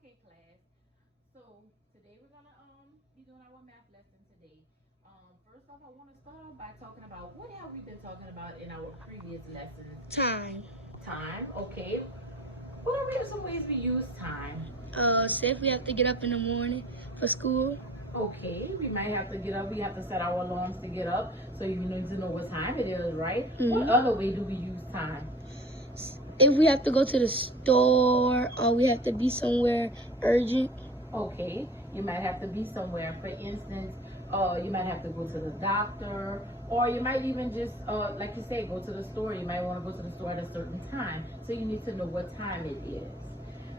Okay, class. So today we're gonna be doing our math lesson today. First off, I want to start off by talking about what have we been talking about in our previous lessons. Time. Time. Okay. What are some ways we use time? Say if we have to get up in the morning for school. Okay, we might have to get up. We have to set our alarms to get up, so you need to know what time it is, right? What other way do we use time? If we have to go to the store or we have to be somewhere urgent. Okay, you might have to be somewhere. For instance, you might have to go to the doctor, or you might even just, like you say, go to the store. You might want to go to the store at a certain time, so you need to know what time it is.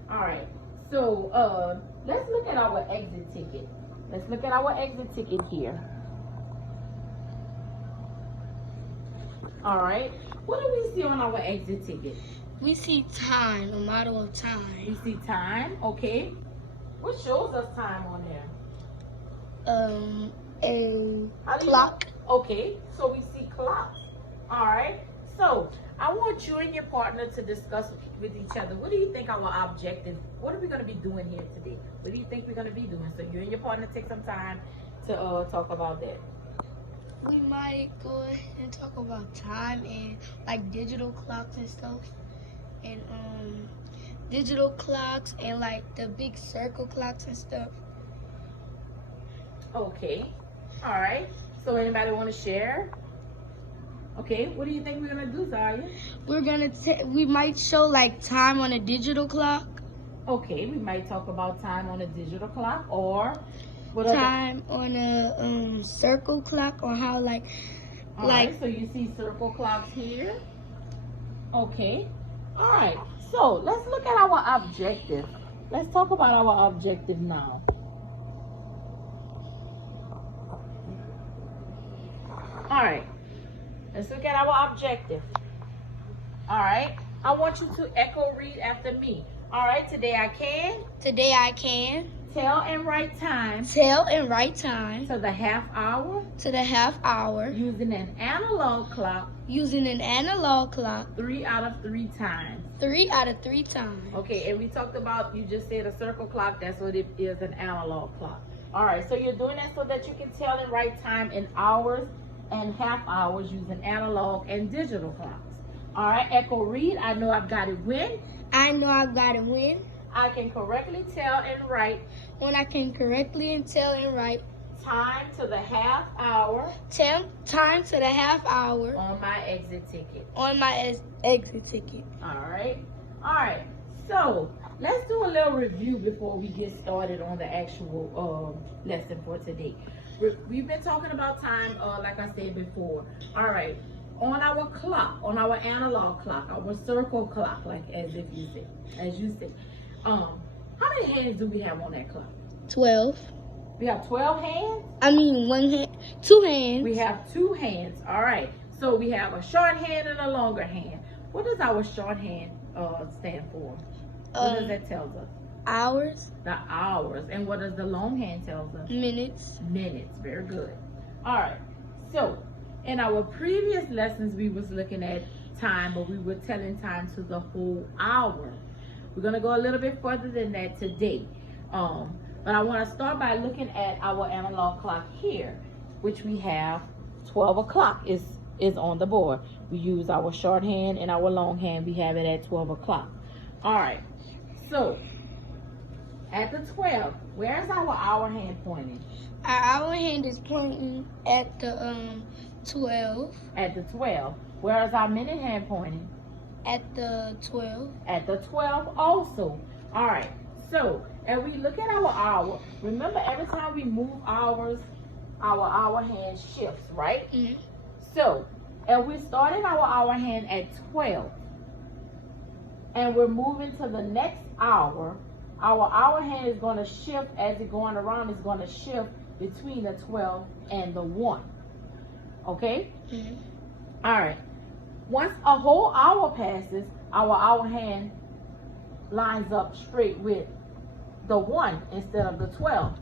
All right, so let's look at our exit ticket. Let's look at our exit ticket here. All right, what do we see on our exit ticket? We see time, a model of time. We see time, okay. What shows us time on there? A clock. Okay, so we see clocks. All right, so I want you and your partner to discuss with each other. What do you think our objective, what are we going to be doing here today? What do you think we're going to be doing? So you and your partner take some time to talk about that. We might go ahead and talk about time and like digital clocks and stuff. And digital clocks and like the big circle clocks and stuff. Okay, all right. So anybody want to share? Okay, what do you think we're gonna do, Zaya? We might show like time on a digital clock. Okay, we might talk about time on a digital clock, or what time on a circle clock, or how like all right, so you see circle clocks here. Okay. All right, so let's look at our objective. Let's talk about our objective now. All right, let's look at our objective. All right, I want you to echo read after me. All right, today I can tell and write time to the half hour using an analog clock 3 out of 3 times. 3 out of 3 times. Okay, and we talked about, you just said a circle clock, that's what it is, an analog clock. All right, so you're doing that so that you can tell and write time in hours and half hours using analog and digital clocks. All right, echo read, I know I've got it when. I can correctly tell and write. When I can correctly tell and write. Time to the half hour. Time to the half hour. On my exit ticket. Exit ticket. All right. All right. So let's do a little review before we get started on the actual lesson for today. We've been talking about time, like I said before. All right. On our clock, on our analog clock, our circle clock, like as you said. How many hands do we have on that clock? 12. We have 12 hands? I mean, 1 hand, 2 hands. We have 2 hands. All right. So we have a short hand and a longer hand. What does our short hand stand for? What does that tell us? Hours. The hours. And what does the long hand tell us? Minutes. Minutes. Very good. All right. So in our previous lessons, we was looking at time, but we were telling time to the whole hour. We're going to go a little bit further than that today. But I want to start by looking at our analog clock here, which we have 12 o'clock is on the board. We use our short hand and our long hand. We have it at 12 o'clock. All right. So at the 12, where's our hour hand pointing? Our hour hand is pointing at the 12. At the 12. Where is our minute hand pointing? At the 12. At the 12 also. All right. So, and we look at our hour. Remember, every time we move hours, our hour hand shifts, right? Mm-hmm. So, and we're starting our hour hand at 12. And we're moving to the next hour. Our hour hand is going to shift as it's going around. It's going to shift between the 12 and the 1. Okay? Mm-hmm. All right. Once a whole hour passes, our hour hand lines up straight with the 1 instead of the 12.